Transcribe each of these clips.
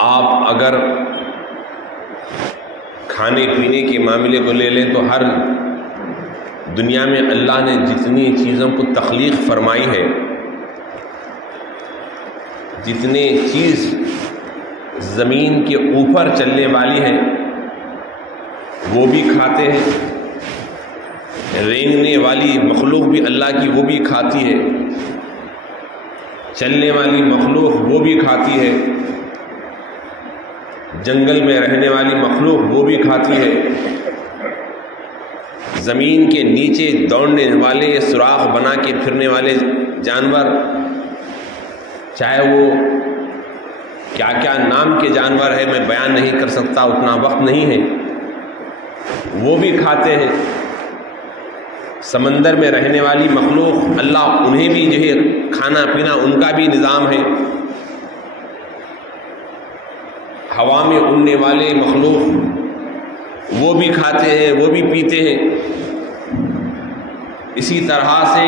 آپ اگر کھانے پینے کے معاملے کو لے لیں تو ہر دنیا میں اللہ نے جتنی چیزوں کو تخلیق فرمائی ہے، جتنے چیز زمین کے اوپر چلنے والی ہیں وہ بھی کھاتے ہیں، رینگنے والی مخلوق بھی اللہ کی وہ بھی کھاتی ہے، چلنے والی مخلوق وہ بھی کھاتی ہے، جنگل میں رہنے والی مخلوق وہ بھی کھاتی ہے، زمین کے نیچے دوڑنے والے سوراخ بنا کے پھرنے والے جانور، چاہے وہ کیا کیا نام کے جانور ہے میں بیان نہیں کر سکتا، اتنا وقت نہیں ہے، وہ بھی کھاتے ہیں۔ سمندر میں رہنے والی مخلوق اللہ انہیں بھی جو ہے کھانا پینا ان کا بھی نظام ہے، ہوا میں اڑنے والے مخلوق وہ بھی کھاتے ہیں، وہ بھی پیتے ہیں۔ اسی طرح سے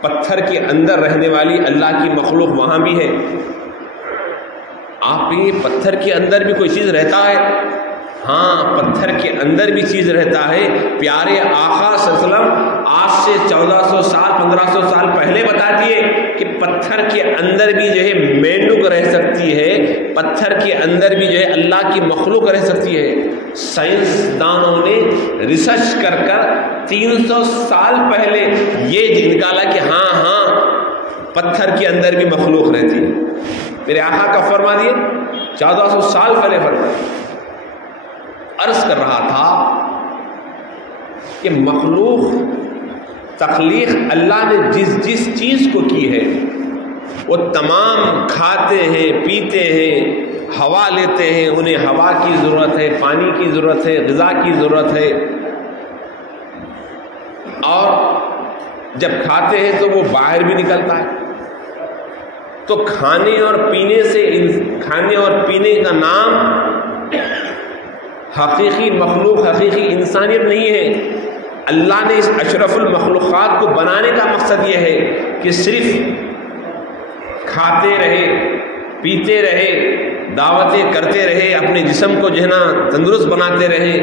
پتھر کے اندر رہنے والی اللہ کی مخلوق وہاں بھی ہے۔ آپ یہ پتھر کے اندر بھی کوئی چیز رہتا ہے؟ ہاں، پتھر کے اندر بھی چیز رہتا ہے۔ پیارے آقا صلی اللہ علیہ وسلم آج سے 1400 سال 1500 سال پہلے بتا دیے کہ پتھر کے اندر بھی جو ہے مینڈک رہ سکتی ہے، پتھر کے اندر بھی جو ہے اللہ کی مخلوق رہ سکتی ہے۔ سائنسدانوں نے ریسرچ کر 300 سال پہلے یہ نکالا کہ ہاں پتھر کے اندر بھی مخلوق رہتی ہے۔ میرے آقا کا فرما دیے 1400 سال پہلے فرما دیے۔ عرض کر رہا تھا کہ مخلوق تخلیق اللہ نے جس چیز کو کی ہے وہ تمام کھاتے ہیں، پیتے ہیں، ہوا لیتے ہیں، انہیں ہوا کی ضرورت ہے، پانی کی ضرورت ہے، غذا کی ضرورت ہے، اور جب کھاتے ہیں تو وہ باہر بھی نکلتا ہے۔ تو کھانے اور پینے کا نام حقیقی مخلوق، حقیقی انسانیت نہیں ہے۔ اللہ نے اس اشرف المخلوقات کو بنانے کا مقصد یہ ہے کہ صرف کھاتے رہے، پیتے رہے، دعوتیں کرتے رہے، اپنے جسم کو جو ہے نا تندرست بناتے رہے،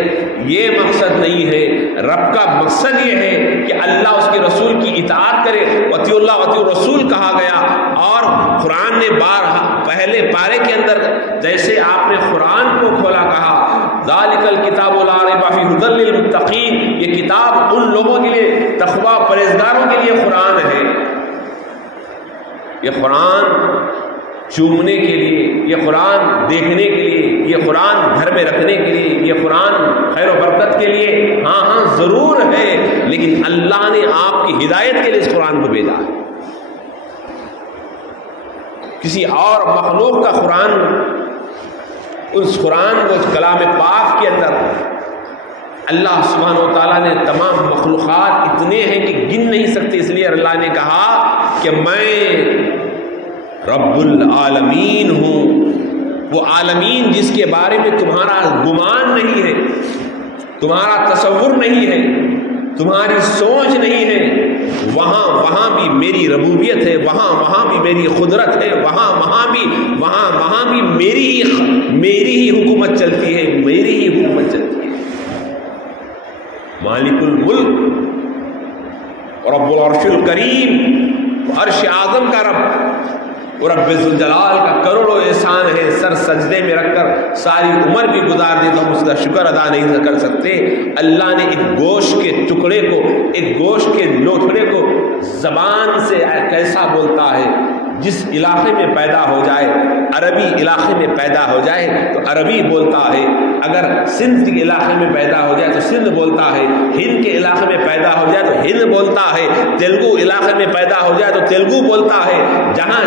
یہ مقصد نہیں ہے۔ رب کا مقصد یہ ہے کہ اللہ اس کے رسول کی اطاعت کرے، اطیعوا اللہ واطیعوا الرسول کہا گیا، اور قرآن نے پہلے پارے کے اندر جیسے آپ نے قرآن کو کھولا کہا ذالک الکتاب لا ریب فیہ ھدی للمتقین، یہ کتاب ان لوگوں کے لیے تقویٰ پرہیزگاروں کے لیے قرآن ہے۔ یہ قرآن چومنے کے لیے، یہ قرآن دیکھنے کے لیے، یہ قرآن گھر میں رکھنے کے لیے، یہ قرآن خیر و برکت کے لیے ہاں ضرور ہے، لیکن اللہ نے آپ کی ہدایت کے لیے اس قرآن کو بھیجا ہے۔ کسی اور مخلوق کا قرآن، اس قرآن کو اس کلام پاک کے اندر اللہ سبحانہ و تعالیٰ نے تمام مخلوقات اتنے ہیں کہ گن نہیں سکتے، اس لیے اللہ نے کہا کہ میں رب العالمین ہوں، وہ عالمین جس کے بارے میں تمہارا گمان نہیں ہے، تمہارا تصور نہیں ہے، تمہاری سوچ نہیں ہے، وہاں بھی میری ربوبیت ہے، وہاں بھی میری قدرت ہے، وہاں بھی میری ہی حکومت چلتی ہے، میری ہی حکومت چلتی ہے۔ مالک الملک، رب العرش الکریم، عرش اعظم کا رب، رب ذوالجلال کا کروڑوں احسان ہے، سر سجدے میں رکھ کر ساری عمر بھی گزار دے تو ہم اس کا شکر ادا نہیں کر سکتے۔ اللہ نے ایک گوشت کے ٹکڑے کو، ایک گوشت کے لوتھڑے کو زبان سے کیسا بولتا ہے، جس علاقے میں پیدا ہو جائے، عربی علاقے میں پیدا ہو جائے تو عربی بولتا ہے، اگر سندھ کے علاقے میں پیدا ہو جائے تو سندھ بولتا ہے، ہند کے علاقے میں پیدا ہو جائے تو ہند بولتا ہے، تیلگو علاقے میں پیدا ہو جائے تو تیلگو بولتا ہے۔ جہاں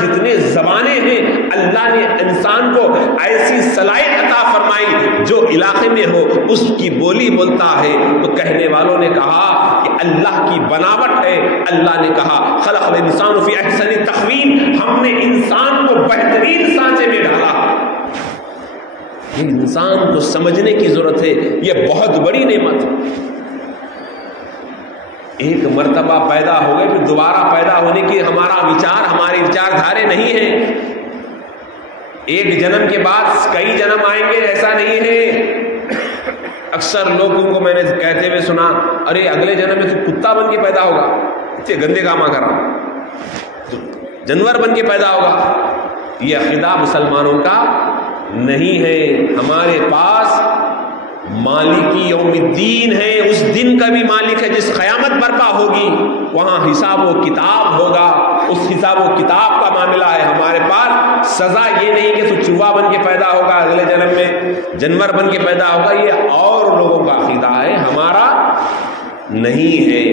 جتنے زبانیں ہیں اللہ نے انسان کو ایسی صلاحیت عطا فرمائی جو علاقے میں ہو اس کی بولی بولتا ہے۔ تو کہنے والوں نے کہا کہ اللہ کی بناوٹ ہے، اللہ نے کہا خلق الانسان فی احسن تقویم، ہم نے انسان کو بہترین سانچے میں ڈالا۔ انسان کو سمجھنے کی ضرورت ہے، یہ بہت بڑی نعمت ہے۔ ایک مرتبہ پیدا ہو گئے پھر دوبارہ پیدا ہونے کی ہمارا وچار ہماری وچار دھارے نہیں ہے. ایک جنم کے بعد کئی جنم آئیں گے ایسا نہیں ہے. اکثر لوگوں کو میں نے کہتے ہوئے سنا ارے اگلے جنم میں تو کتا بن کے پیدا ہوگا, اتنے گندے کام کر رہا, جانور بن کے پیدا ہوگا. یہ عقیدہ مسلمانوں کا نہیں ہے. ہمارے پاس مالک یوم الدین ہے, اس دن کا بھی مالک ہے جس قیامت برپا ہوگی, وہاں حساب و کتاب ہوگا. اس حساب و کتاب کا معاملہ ہے. ہمارے پاس سزا یہ نہیں کہ تو چوہا بن کے پیدا ہوگا اگلے جنم میں, جانور بن کے پیدا ہوگا. یہ اور لوگوں کا عقیدہ ہے, ہمارا نہیں ہے.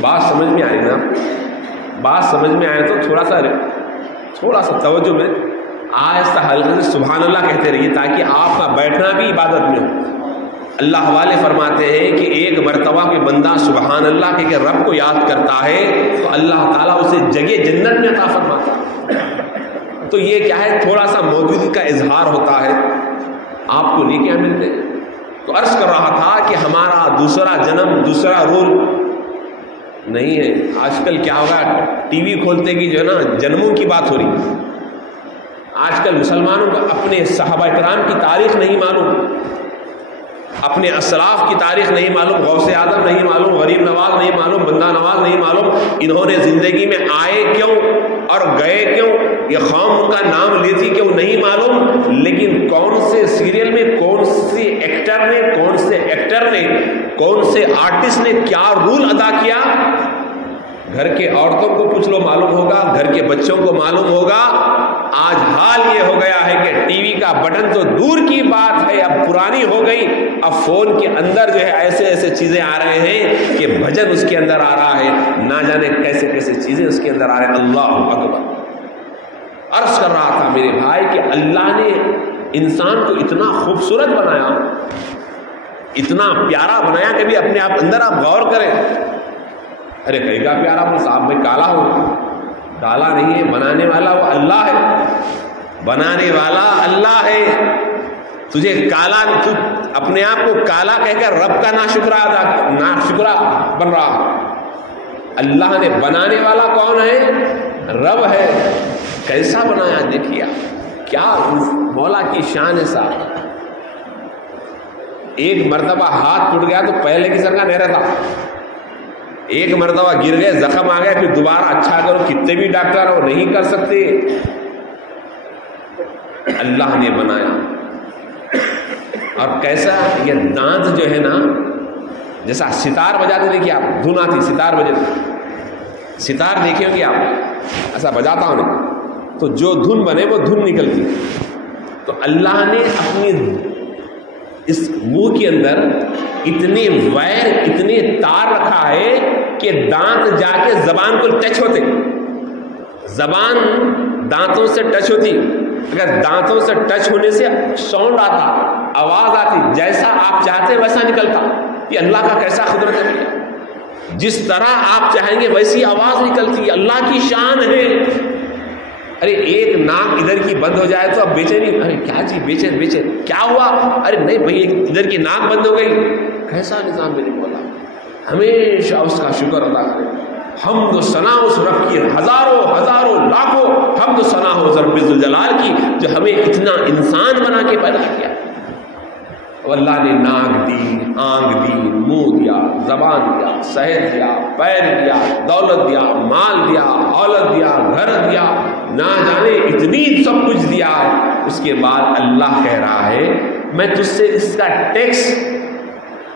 بات سمجھ میں آئی نا؟ بات سمجھ میں آئے تو تھوڑا سا توجہ میں آہستہ حلقے سے سبحان اللہ کہتے رہیے تاکہ آپ کا بیٹھنا بھی عبادت میں ہو. اللہ والے فرماتے ہیں کہ ایک مرتبہ کے بندہ سبحان اللہ کہ رب کو یاد کرتا ہے تو اللہ تعالیٰ اسے جگہ جنت میں عطا فرماتا ہے. تو یہ کیا ہے, تھوڑا سا موجودگی کا اظہار ہوتا ہے. آپ کو نہیں کیا ملتے. تو عرض کر رہا تھا کہ ہمارا دوسرا جنم دوسرا رول نہیں ہے. آج کل کیا ہوگا, ٹی وی کھولتے کی جو ہے نا جنموں کی بات ہو رہی. آج کل مسلمانوں کو اپنے صحابہ کرام کی تاریخ نہیں معلوم, اپنے اسلاف کی تاریخ نہیں معلوم, غوث اعظم نہیں معلوم, غریب نواز نہیں معلوم, بندہ نواز نہیں معلوم. انہوں نے زندگی میں آئے کیوں اور گئے کیوں, یہ قوم ان کا نام لیتی کیوں نہیں معلوم. لیکن کون سے سیریل میں کون سے ایکٹر نے کون سے آرٹسٹ نے کیا رول ادا کیا, گھر کے عورتوں کو پوچھ لو معلوم ہوگا, گھر کے بچوں کو معلوم ہوگا. آج حال یہ ہو گیا ہے کہ ٹی وی کا بٹن تو دور کی بات ہے, اب پرانی ہو گئی. اب فون کے اندر جو ہے ایسے چیزیں آ رہے ہیں کہ بھجن اس کے اندر آ رہا ہے, نہ جانے کیسے چیزیں اس کے اندر آ رہے ہیں. اللہ اکبر. عرض کر رہا تھا میرے بھائی کہ اللہ نے انسان کو اتنا خوبصورت بنایا, اتنا پیارا بنایا کہ بھی اپنے آپ اندر آپ غور کریں. ارے کہیں گا پیارا بول صاحب میں کالا ہوں, کالا نہیں ہے, بنانے والا وہ اللہ ہے, بنانے والا اللہ ہے. تجھے کالا, تو اپنے آپ کو کالا کہہ کر رب کا ناشکرا بن رہا. اللہ نے بنانے والا کون ہے؟ رب ہے. کیسا بنایا دیکھیے, کیا مولا کی شان ہے صاحب. ایک مرتبہ ہاتھ ٹوٹ گیا تو پہلے کی سر کا نہیں رہتا, ایک مرتبہ گر گئے زخم آ گیا پھر دوبارہ اچھا کرو, کتنے بھی ڈاکٹر ہو نہیں کر سکتے. اللہ نے بنایا. اور کیسا یہ دانت جو ہے نا, جیسا ستار بجاتے دیکھیے آپ, دھن آتی ستار بجاتے, ستار دیکھے ہو کہ آپ ایسا بجاتا ہوں نہیں تو جو دھن بنے وہ دھن نکلتی. تو اللہ نے اپنی اس منہ کے اندر اتنے وائر اتنے تار رکھا ہے کہ دانت جا کے زبان کو ٹچ ہوتے, زبان دانتوں سے ٹچ ہوتی. اگر دانتوں سے ٹچ ہونے سے ساؤنڈ آتا, آواز آتی, جیسا آپ چاہتے ویسا نکلتا. یہ اللہ کا کیسا قدرت ہے, جس طرح آپ چاہیں گے ویسی آواز نکلتی. اللہ کی شان ہے. ارے ایک ناک ادھر کی بند ہو جائے تو اب بےچینی, ارے کیا جی بےچین کیا ہوا, ارے نہیں بھائی ادھر کی ناک بند ہو گئی. کیسا نظام میں نے بولا. ہمیشہ اس کا شکر ادا کریں. حمد و ثنا اس رب کی, ہزاروں لاکھوں حمد و ثنا ہو رب ذوالجلال کی جو ہمیں اتنا انسان بنا کے پیدا کیا. اللہ نے ناک دی, آنکھ دی, منہ دیا, زبان دیا, صحت دیا, پیر دیا, دولت دیا, مال دیا, اولاد دیا, گھر دیا, نہ جانے اتنی سب کچھ دیا ہے. اس کے بعد اللہ کہہ رہا ہے میں تجھ سے اس کا ٹیکس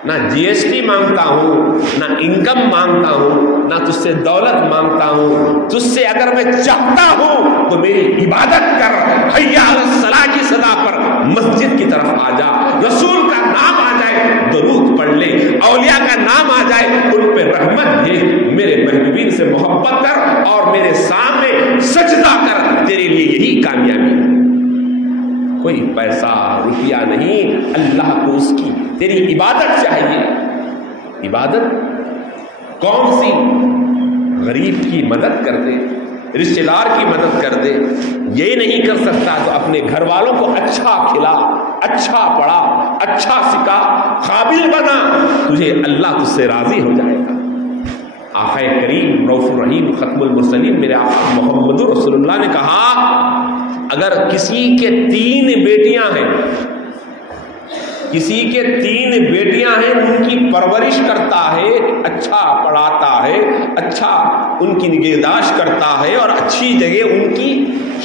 نہ جی ایس ٹی مانگتا ہوں, نہ انکم مانگتا ہوں, نہ تجھ سے دولت مانگتا ہوں. تجھ سے اگر میں چاہتا ہوں تو میری عبادت کر, حی علی الصلاۃ کی صدا پر مسجد کی طرف آ جا, رسول کا نام آ جائے درود پڑھ لے, اولیاء کا نام آ جائے ان پہ رحمت بھیج, میرے محبوبین سے محبت کر اور میرے سامنے سجدہ کر. تیرے لیے یہی کامیابی ہے. کوئی پیسہ روپیہ نہیں, اللہ کو اس کی تیری عبادت چاہیے. عبادت کون سی؟ غریب کی مدد کر دے, رشتے دار کی مدد کر دے. یہ نہیں کر سکتا تو اپنے گھر والوں کو اچھا کھلا, اچھا پڑھا, اچھا سکھا, قابل بنا, تجھے اللہ تجھ سے راضی ہو جائے گا. آقا کریم رؤوف الرحیم ختم المرسلین میرے آقا محمد رسول اللہ نے کہا اگر کسی کے 3 بیٹیاں ہیں، کسی کے 3 بیٹیاں ہیں، ان کی پرورش کرتا ہے، اچھا پڑھاتا ہے، اچھا ان کی نگہداشت کرتا ہے اور اچھی جگہ ان کی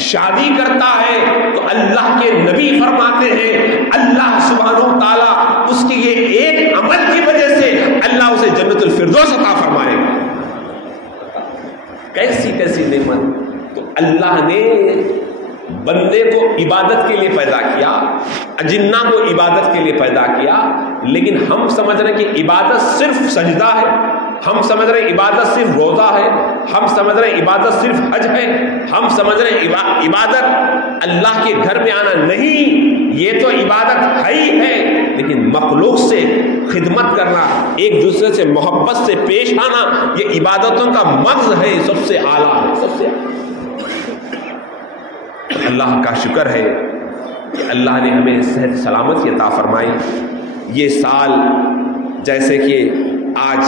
شادی کرتا ہے، تو اللہ کے نبی فرماتے ہیں اللہ سبحانہ و تعالیٰ اس کی یہ ایک عمل کی وجہ سے اللہ اسے جنت الفردوس عطا فرمائے گا۔ کیسی کیسی نعمت! تو اللہ نے بندے کو عبادت کے لیے پیدا کیا، اجنہ کو عبادت کے لیے پیدا کیا، لیکن ہم سمجھ رہے ہیں کہ عبادت صرف سجدہ ہے، ہم سمجھ رہے ہیں عبادت صرف روزہ ہے، ہم سمجھ رہے ہیں عبادت صرف حج ہے، ہم سمجھ رہے ہیں عبادت اللہ کے گھر میں آنا نہیں، یہ تو عبادت ہے ہی ہے، لیکن مخلوق سے خدمت کرنا، ایک دوسرے سے محبت سے پیش آنا، یہ عبادتوں کا مغز ہے، سب سے اعلیٰ ہے، سب سے اللہ کا شکر ہے کہ اللہ نے ہمیں صحت سلامتی عطا فرمائی۔ یہ سال جیسے کہ آج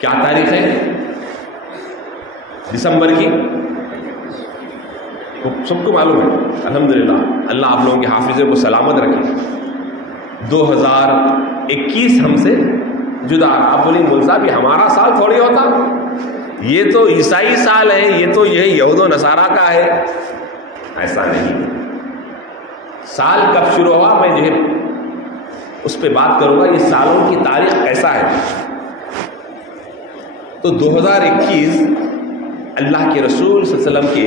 کیا تاریخ ہے؟ دسمبر کی، سب کو معلوم ہے الحمدللہ، اللہ آپ لوگوں کے حافظے کو سلامت رکھے۔ 2021 ہم سے جدا رہا۔ آپ بولیں مول صاحب یہ ہمارا سال تھوڑی ہوتا، یہ تو عیسائی سال ہے، یہ تو یہ یہود و نصارہ کا ہے۔ ایسا نہیں، سال کب شروع ہوا میں جو ہے اس پہ بات کروں گا، یہ سالوں کی تاریخ ایسا ہے۔ تو 2021 اللہ کے رسول صلی اللہ علیہ وسلم کے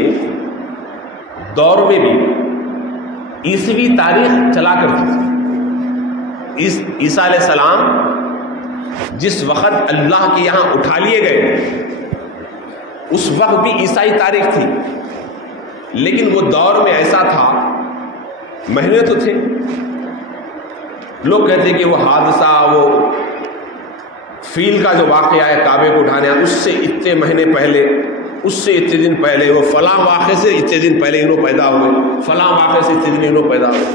دور میں بھی عیسوی تاریخ چلا کرتی تھی۔ عیسیٰ علیہ السلام جس وقت اللہ کے یہاں اٹھا لیے گئے اس وقت بھی عیسائی تاریخ تھی، لیکن وہ دور میں ایسا تھا، مہینے تو تھے، لوگ کہتے کہ وہ حادثہ، وہ فیل کا جو واقعہ ہے کعبے کو اٹھانے، اس سے اتنے مہینے پہلے، اس سے اتنے دن پہلے، وہ فلاں واقعے سے اتنے دن پہلے انہوں پیدا ہوئے، فلاں واقعے سے اتنے دن انہوں پیدا ہوئے۔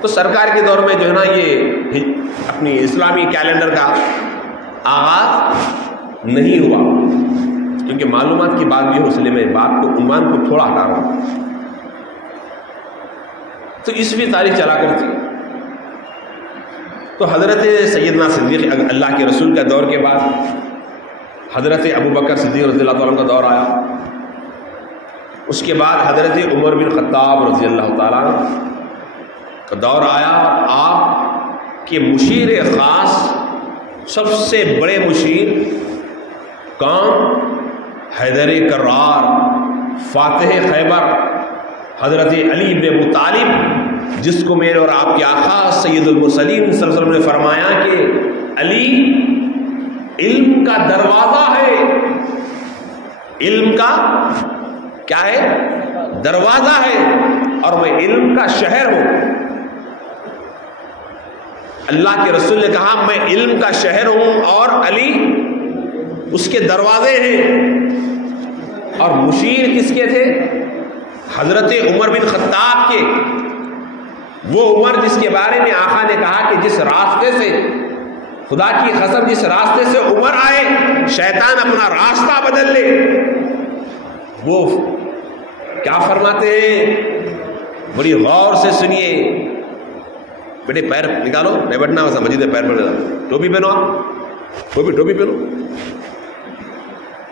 تو سرکار کے دور میں جو ہے نا یہ اپنی اسلامی کیلنڈر کا آغاز نہیں ہوا، کیونکہ معلومات کی بات بھی ہو، اس لیے میں بات کو عنوان کو تھوڑا ہٹا رہا ہوں۔ تو عیسوی تاریخ چلا کرتی، تو حضرت سیدنا صدیق اللہ کے رسول کا دور کے بعد حضرت ابوبکر صدیق رضی اللہ تعالیٰ کا دور آیا، اس کے بعد حضرت عمر بن خطاب رضی اللہ تعالیٰ کا دور آیا، اور آپ کے مشیر خاص سب سے بڑے مشیر کون؟ حیدر کرار، فاتح خیبر، حضرت علی بن ابو طالب، جس کو میرے اور آپ کے آقا سید المرسلین صلی اللہ علیہ وسلم نے فرمایا کہ علی علم کا دروازہ ہے، علم کا کیا ہے؟ دروازہ ہے، اور میں علم کا شہر ہوں۔ اللہ کے رسول نے کہا میں علم کا شہر ہوں اور علی اس کے دروازے ہیں۔ اور مشیر کس کے تھے؟ حضرت عمر بن خطاب کے، وہ عمر جس کے بارے میں آقا نے کہا کہ جس راستے سے، خدا کی قسم جس راستے سے عمر آئے شیطان اپنا راستہ بدل لے، وہ کیا فرماتے ہیں؟ بڑی غور سے سنیے، بیٹے پیر نکالو، نہیں بیٹھنا ویسا مسجد میں، پیر پر ٹوپی پہنو، ٹوپی پہنو،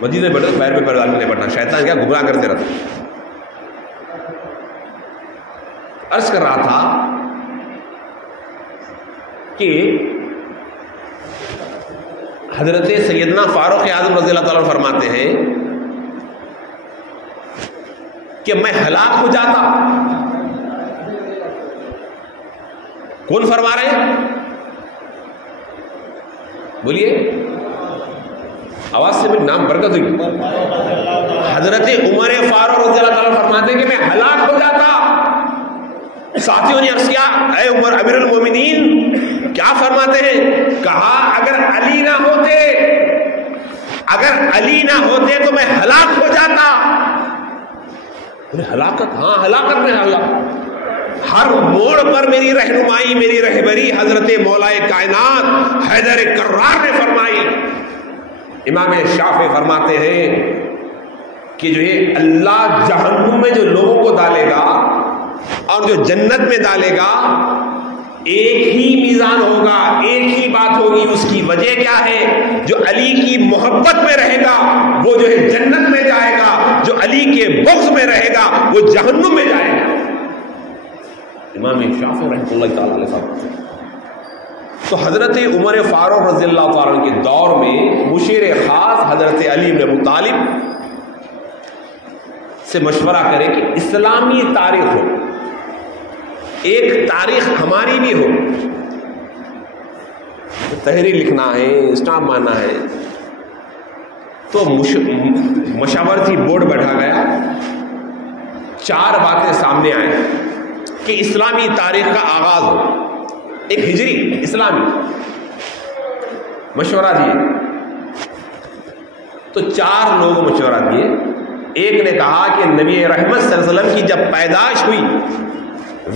مسجد میں بیٹھو، پیر پہ پیر ڈال کے نہیں بیٹھنا، شیطان کیا گمراہ کرتے رہتا۔ عرض کر رہا تھا کہ حضرت سیدنا فاروق اعظم رضی اللہ تعالیٰ فرماتے ہیں کہ میں ہلاک ہو جاتا۔ کون فرما رہے ہیں؟ بولیے، آواز سے میری نام برکت ہوئی۔ حضرت عمر فاروق رضی اللہ تعالیٰ فرماتے ہیں کہ میں ہلاک ہو جاتا۔ ساتھیوں نے عرض کیا اے عمر امیر المومنین کیا فرماتے ہیں؟ کہا اگر علی نہ ہوتے تو میں ہلاک ہو جاتا۔ ہلاکت؟ ہاں ہلاکت میں ہلاک۔ ہر موڑ پر میری رہنمائی، میری رہبری حضرت مولائے کائنات حیدر کرار نے فرمائی۔ امام شافعی فرماتے ہیں کہ جو ہے اللہ جہنم میں جو لوگوں کو ڈالے گا اور جو جنت میں ڈالے گا، ایک ہی میزان ہوگا، ایک ہی بات ہوگی۔ اس کی وجہ کیا ہے؟ جو علی کی محبت میں رہے گا وہ جو ہے جنت میں جائے گا، جو علی کے بغض میں رہے گا وہ جہنم میں جائے گا۔ امام شافعی رحمۃ اللہ تعالی علیہ فرماتے ہیں۔ تو حضرت عمر فاروق رضی اللہ تعالیٰ عنہ کے دور میں مشیر خاص حضرت علی بن ابی طالب سے مشورہ کرے کہ اسلامی تاریخ ہو، ایک تاریخ ہماری بھی ہو، تحریر لکھنا ہے، اسٹامپ مارنا ہے۔ تو مشاورتی بورڈ بیٹھا گیا، 4 باتیں سامنے آئیں کہ اسلامی تاریخ کا آغاز ہو، ایک ہجری اسلامی مشورہ دیے۔ تو 4 لوگ مشورہ دیے۔ ایک نے کہا کہ نبی رحمت صلی اللہ علیہ وسلم کی جب پیدائش ہوئی،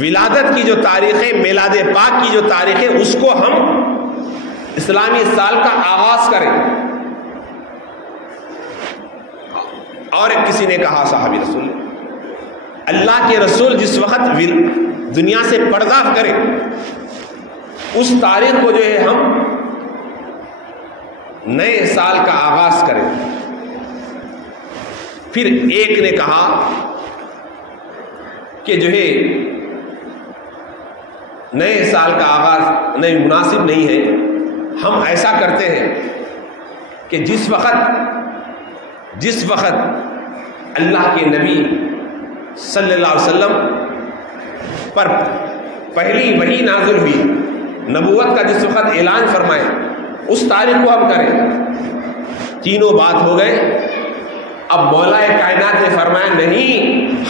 ولادت کی جو تاریخ ہے، میلاد پاک کی جو تاریخ ہے، اس کو ہم اسلامی سال کا آغاز کریں۔ اور ایک کسی نے کہا صحابی رسول اللہ کے رسول جس وقت دنیا سے پردہ کریں اس تاریخ کو جو ہے ہم نئے سال کا آغاز کریں۔ پھر ایک نے کہا کہ جو ہے نئے سال کا آغاز نہیں مناسب نہیں ہے، ہم ایسا کرتے ہیں کہ جس وقت اللہ کے نبی صلی اللہ علیہ وسلم پر پہلی وحی نازل ہوئی، نبوت کا جس وقت اعلان فرمائے، اس تاریخ کو ہم کریں۔ تینوں بات ہو گئے۔ اب مولا کائنات نے فرمایا نہیں،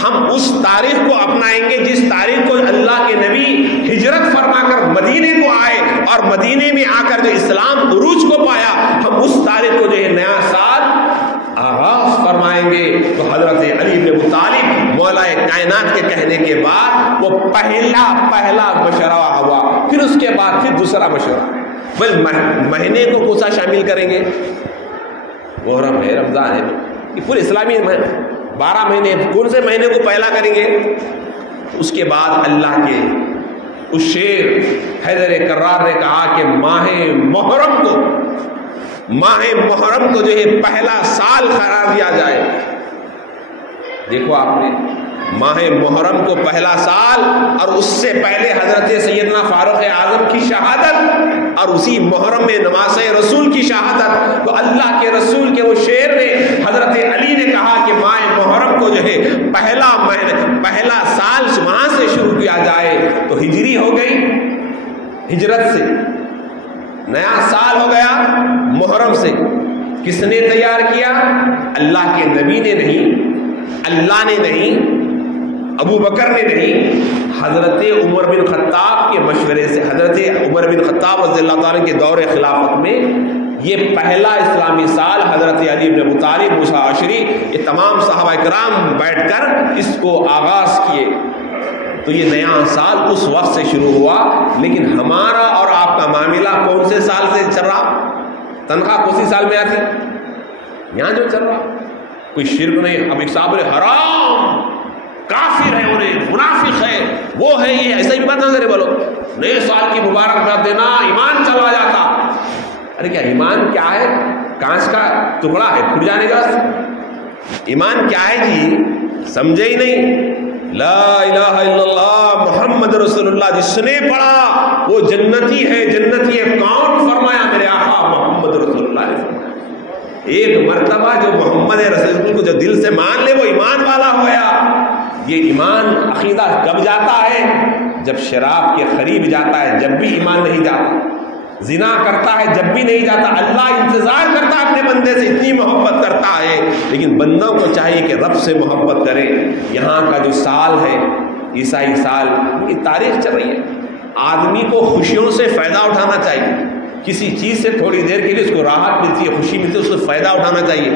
ہم اس تاریخ کو اپنائیں گے جس تاریخ کو اللہ کے نبی ہجرت فرما کر مدینے کو آئے اور مدینے میں آ کر جو اسلام عروج کو پایا، ہم اس تاریخ کو جو ہے نیا سال آغاز فرمائیں گے۔ تو حضرت علی بن ابی طالب مولا کائنات کے کہنے کے بعد وہ پہلا مشورہ ہوا، پھر اس کے بعد پھر دوسرا مشورہ۔ بل مہینے کو کون سا شامل کریں گے؟ محرم ہے، رمضان ہے، یہ پورے اسلامی 12 مہینے، کون سے مہینے کو پہلا کریں گے؟ اس کے بعد اللہ کے اس شیر حیدر کرار نے کہا کہ ماہ محرم کو جو ہے پہلا سال قرار دیا جائے۔ دیکھو آپ نے ماہ محرم کو پہلا سال، اور اس سے پہلے حضرت سیدنا فاروق اعظم کی شہادت، اور اسی محرم میں نماز رسول کی شہادت۔ تو اللہ کے رسول کے وہ شعر نے حضرت علی نے کہا کہ ماہ محرم کو جو ہے پہلا سال وہاں سے شروع کیا جائے۔ تو ہجری ہو گئی، ہجرت سے نیا سال ہو گیا محرم سے۔ کس نے تیار کیا؟ اللہ کے نبی نے نہیں، اللہ نے نہیں، ابو بکر نے نہیں، حضرت عمر بن خطاب کے مشورے سے۔ حضرت عمر بن خطاب رضی اللہ تعالیٰ کے دور خلافت میں یہ پہلا اسلامی سال حضرت علی بن ابی طالب، موسیٰ عشری، یہ تمام صحابہ کرام بیٹھ کر اس کو آغاز کیے۔ تو یہ نیا سال اس وقت سے شروع ہوا۔ لیکن ہمارا اور آپ کا معاملہ کون سے سال سے چل رہا؟ تنخواہ کون سی سال میں آتی؟ یہاں جو چل رہا کوئی شرک نہیں۔ اب ایک صاحب حرام، کافر ہے، انہیں منافق ہے، وہ ہے، یہ ایسا ہی مت نظر بولو نئے سال کی مبارکباد دینا، ایمان چلا جاتا۔ ارے کیا ایمان کیا ہے؟ کانچ کا ٹکڑا ہے، پھٹ جانے کا؟ ایمان کیا ہے جی؟ سمجھے ہی نہیں۔ لا الہ الا اللہ محمد رسول اللہ جس نے پڑھا وہ جنتی ہے، جنتی ہے۔ کون فرمایا؟ میرے آقا محمد رسول اللہ نے فرمایا۔ ایک مرتبہ جو محمد رسول اللہ کو جو دل سے مان لے وہ ایمان والا ہویا۔ یہ ایمان عقیدہ کب جاتا ہے؟ جب شراب کے قریب جاتا ہے، جب بھی ایمان نہیں جاتا۔ زنا کرتا ہے جب بھی نہیں جاتا۔ اللہ انتظار کرتا ہے اپنے بندے سے، اتنی محبت کرتا ہے۔ لیکن بندوں کو چاہیے کہ رب سے محبت کرے۔ یہاں کا جو سال ہے عیسائی سال، یہ تاریخ چل رہی ہے۔ آدمی کو خوشیوں سے فائدہ اٹھانا چاہیے۔ کسی چیز سے تھوڑی دیر کے لیے اس کو راحت ملتی ہے، خوشی ملتی ہے، اس سے فائدہ اٹھانا چاہیے۔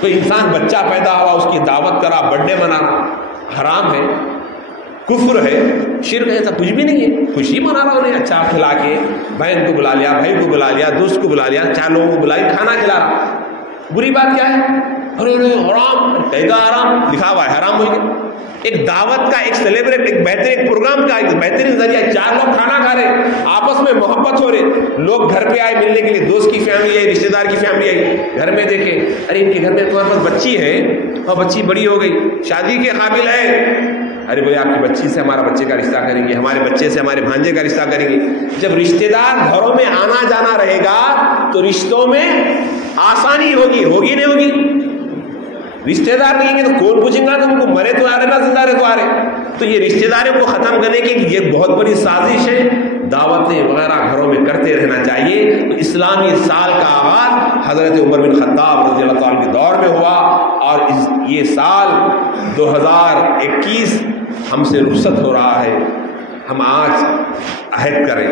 کوئی انسان بچہ پیدا ہوا، اس کی دعوت کرا، برتھ ڈے منانا حرام ہے؟ کفر ہے، شرک ایسا کچھ بھی نہیں ہے. خوشی منا رہا انہیں اچھا کھلا کے، بہن کو بلا لیا، بھائی کو بلا لیا، دوست کو بلا لیا، 4 لوگوں کو بلائی، کھانا کھلا رہا. بری بات کیا ہے؟ ارے حرام، کہے گا حرام، لکھا ہوا ہے حرام ہو گیا. ایک دعوت کا، ایک سیلیبریٹ، ایک بہترین پروگرام کا ایک بہترین ذریعہ. 4 لوگ کھانا کھا رہے، آپس میں محبت ہو رہے، لوگ گھر پہ آئے ملنے کے لیے، دوست کی فیملی آئی، رشتے دار کی فیملی آئی، گھر میں دیکھے ارے ان کے گھر میں تمہارے پاس بچی ہے اور بچی بڑی ہو گئی، شادی کے قابل ہے. ارے بھائی آپ کی بچی سے ہمارا بچے کا رشتہ کریں گے، ہمارے بچے سے ہمارے بھانجے کا رشتہ کریں گے. جب رشتے دار گھروں میں آنا جانا رہے گا تو رشتوں میں آسانی ہوگی نہیں ہوگی؟ رشتے دار نہیں ہیں تو کون پوچھیں گا تم کو مرے تو آ رہے نہ زندہ رہے تو آ رہے. تو یہ رشتے داروں کو ختم کرنے کی یہ بہت بڑی سازش ہے. دعوتیں وغیرہ گھروں میں کرتے رہنا چاہیے. تو اسلامی سال کا آغاز حضرت عمر بن خطاب رضی اللہ عنہ کے دور میں ہوا، اور یہ سال 2021 ہم سے رخصت ہو رہا ہے. ہم آج عہد کریں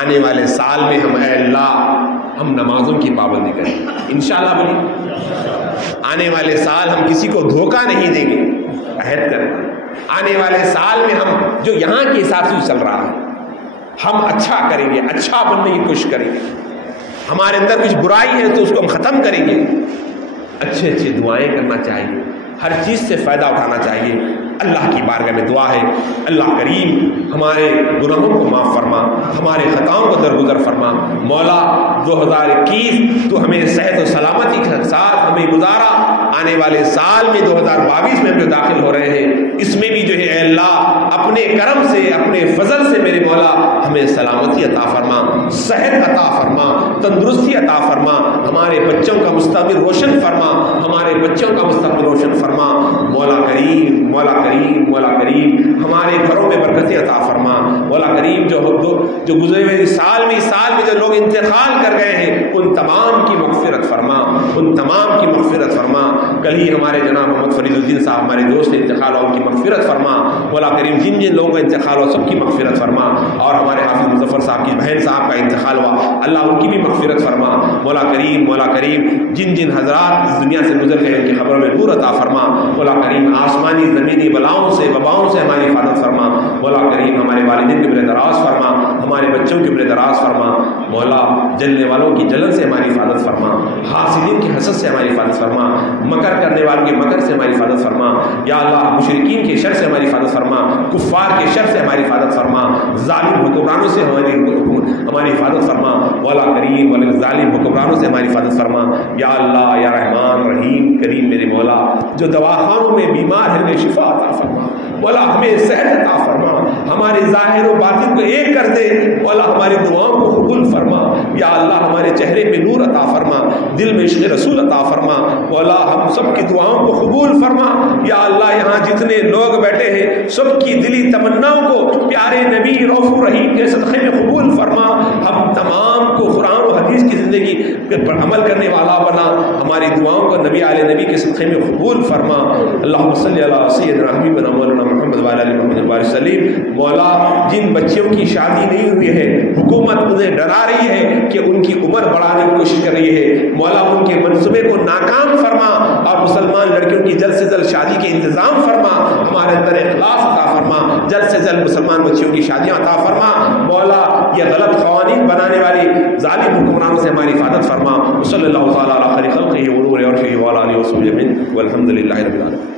آنے والے سال میں ہم اے اللہ ہم نمازوں کی پابندی کریں انشاءاللہ. بولیے آنے والے سال ہم کسی کو دھوکہ نہیں دیں گے، عہد کریں. آنے والے سال میں ہم جو یہاں کے حساب سے چل رہا ہے ہم اچھا کریں گے، اچھا بننے کی کوشش کریں گے. ہمارے اندر کچھ برائی ہے تو اس کو ہم ختم کریں گے. اچھے دعائیں کرنا چاہیے، ہر چیز سے فائدہ اٹھانا چاہیے. اللہ کی بارگاہ میں دعا ہے اللہ کریم ہمارے گناہوں کو معاف فرما، ہمارے خطاؤں کو درگزر فرما. مولا 2021 تو ہمیں صحت و سلامتی کے ساتھ ہمیں گزارا. آنے والے سال میں 2022 میں ہم جو داخل ہو رہے ہیں اس میں بھی جو ہے اے اللہ اپنے کرم سے، اپنے فضل سے میرے مولا ہمیں سلامتی عطا فرما، صحت عطا فرما، تندرستی عطا فرما. ہمارے بچوں کا مستقبل روشن فرما، ہمارے بچوں کا مستقبل روشن فرما. مولا کریم مولا کریم مولا کریم ہمارے گھروں میں برکتیں عطا فرما. مولا کریم جو گزرے ہوئے سال میں جو لوگ انتقال کر گئے ہیں ان تمام کی مغفرت فرما، ان تمام کی مغفرت فرما. کل ہی ہمارے جناب محمد فرید الدین صاحب ہمارے دوست انتقال ہوا، ان کی مغفرت فرما. مولا کریم جن لوگوں کا انتقال ہوا سب کی مغفرت فرما. اور ہمارے حافظ مظفر صاحب کی بہن صاحب کا انتقال ہوا، اللہ ان کی بھی مغفرت فرما. مولا کریم جن حضرات اس دنیا سے گزر گئے ان کی خبروں میں نور عطا فرما. مولا کریم آسمانی زمینی بلاؤں سے وباؤں سے ہماری حفاظت فرما. مولا کریم ہمارے والدین کے عمر دراز فرما، ہمارے بچوں کی عمر دراز فرما. مولا جلنے والوں کی جلن سے ہماری حفاظت فرما، حاسدین کی حسد سے ہماری حفاظت فرما، مکر کرنے والوں کے مکر سے ہماری حفاظت فرما. یا اللہ مشرکین کے شر سے ہماری حفاظت فرما، کفار کے شر سے ہماری حفاظت فرما، ظالم حکمرانوں سے ہماری حفاظت فرما. مولا کریم ظالم حکمرانوں سے ہماری حفاظت فرما. یا اللہ یا رحمان رحیم کریم میرے مولا جو دواخانوں میں بیمار ہے انہیں شفا عطا فرما. مولا ہمیں صحت عطا فرما، ہمارے ظاہر و باطن کو ایک کر دے. مولا ہماری دعاؤں کو قبول فرما. یا اللہ ہمارے چہرے پہ نور عطا فرما، دل میں عشق رسول عطا فرما. مولا ہم سب کی دعاؤں کو قبول فرما. یا اللہ یہاں جتنے لوگ بیٹھے ہیں سب کی دلی تمناؤں کو پیارے نبی رؤوف رحیم کے صدقے میں قبول فرما. ہم تمام کو قرآن و حدیث کی زندگی پر عمل کرنے والا بنا. ہماری دعاؤں کو نبی علیہ نبی کے صدقے میں قبول فرما. اللہم صلی علی سیدنا حبیبنا مولانا محمد وعلی آل محمد وبارک وسلم. مولا جن بچیوں کی شادی نہیں ہوئی ہے حکومت انہیں ڈرا رہی ہے کہ ان کی عمر بڑھانے کی کوشش کر رہی ہے، مولا ان کے منصوبے کو ناکام فرما اور مسلمان لڑکیوں کی جلد سے جلد شادی کے انتظام فرما. ہمارے اندر اخلاص عطا فرما، جلد سے جلد مسلمان بچیوں کی شادیاں عطا فرما. مولا یہ غلط قوانین بنانے والی ظالم حکمرانوں سے ہماری حفاظت فرما. صلی اللہ تعالی علی خیر خلقہ ونور عرشہ وعلی آلہ وصحبہ اجمعین والحمد للہ رب العالمین.